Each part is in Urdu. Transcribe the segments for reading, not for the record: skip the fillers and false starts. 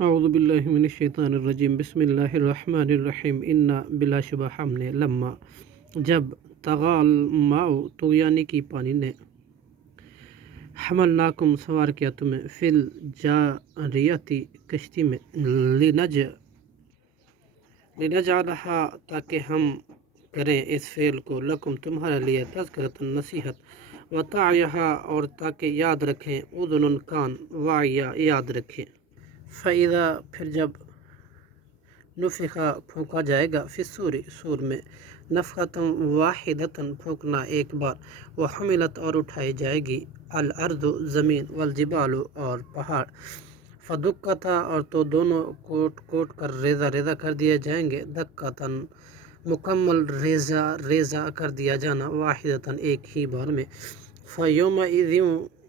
اعوذ باللہ من الشیطان الرجیم بسم اللہ الرحمن الرحیم انا بلا شبہ ہم نے لما جب طغال ماؤ طغیانی کی پانی نے حملناکم سوار کیا تمہیں فی الجاریتی کشتی میں لنجعلہا تاکہ ہم کریں اس فعل کو لکم تمہارے لیے تذکرۃ نصیحت وتعیہا اور تاکہ یاد رکھیں اذن کان واعیہ یاد رکھیں فَإِذَا پھر جب نفخا پھونکا جائے گا فی الصور سور میں نفخۃ واحدۃ پھونکنا ایک بار وحملت اور اٹھائی جائے گی الارض زمین والجبال اور پہاڑ فدکتا اور تو دونوں کوٹ کوٹ کر ریزہ ریزہ کر دیے جائیں گے دکتاً مکمل ریزہ ریزہ کر دیا جانا واحدتاً ایک ہی بار میں فیومئذ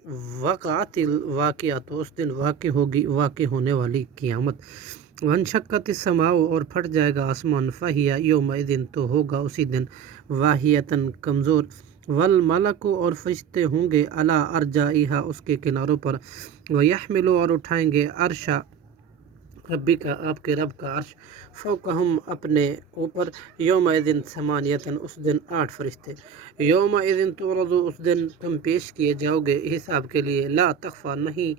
وقعت الواقعہ تو اس دن واقع ہوگی واقع ہونے والی قیامت وانشقت السماء اور پھٹ جائے گا آسمان فہی یومئذ تو ہوگا اسی دن واہیتاً کمزور والملک اور فرشتے ہوں گے علی ارجائہا اس کے کناروں پر ویحملوا اور اٹھائیں گے عرش ربی کا آپ کے رب کا عرش فوقہم اپنے اوپر یومئذ ثمانیتاً اس دن 8 فرشتے یومئذ تعرض اس دن تم پیش کیے جاؤ گے حساب کے لیے لا تخفی نہیں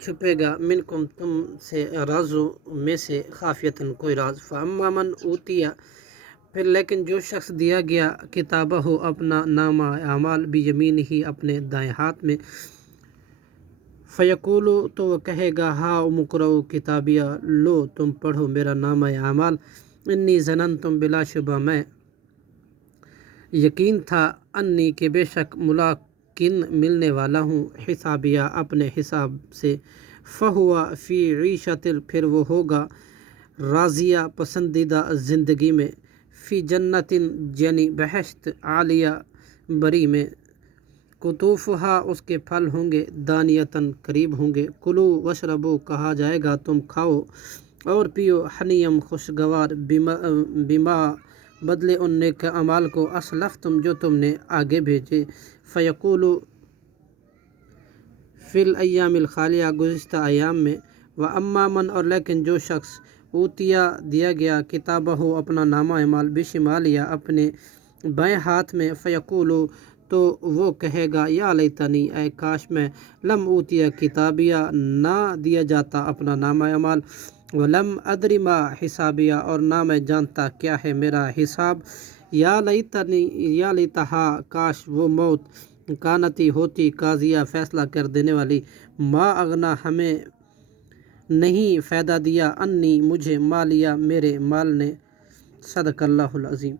چھپے گا منکم تم سے رازو میں سے خافیتاً کوئی راز فاما من اوتیا پھر لیکن جو شخص دیا گیا کتابہ ہو اپنا نامہ اعمال بیمینہ اپنے دائیں ہاتھ میں فیقول تو وہ کہے گا ہا مقرؤ کتابیہ لو تم پڑھو میرا نامہ اعمال انی ظننتم بلا شبہ میں یقین تھا انی کہ بے شک ملاقن ملنے والا ہوں حسابیہ اپنے حساب سے فہوا فی عیشت پھر وہ ہوگا راضیہ پسندیدہ زندگی میں فی جنت یعنی بہشت عالیہ بری میں قطوفہا اس کے پھل ہوں گے دانیتاً قریب ہوں گے کلو وشربو کہا جائے گا تم کھاؤ اور پیو حنیم خوشگوار بما بدلے ان نیک اعمال کو اسلفتم جو تم نے آگے بھیجے فیقولو فی الایام الخالیہ گزشتہ ایام میں واما من اور لیکن جو شخص اوتیا دیا گیا کتابہ ہو اپنا نامہ اعمال بشمالیہ اپنے بائیں ہاتھ میں فیقولو تو وہ کہے گا یا لیتنی اے کاش میں لم اوتیا کتابیہ نہ دیا جاتا اپنا نامہ اعمال ولم ادری ما حسابیہ اور نہ میں جانتا کیا ہے میرا حساب یا لیتہا کاش وہ موت کانتی ہوتی قاضیہ فیصلہ کر دینے والی ما اغنا ہمیں نہیں فائدہ دیا انی مجھے مالیہ میرے مال نے صدق اللہ العظیم.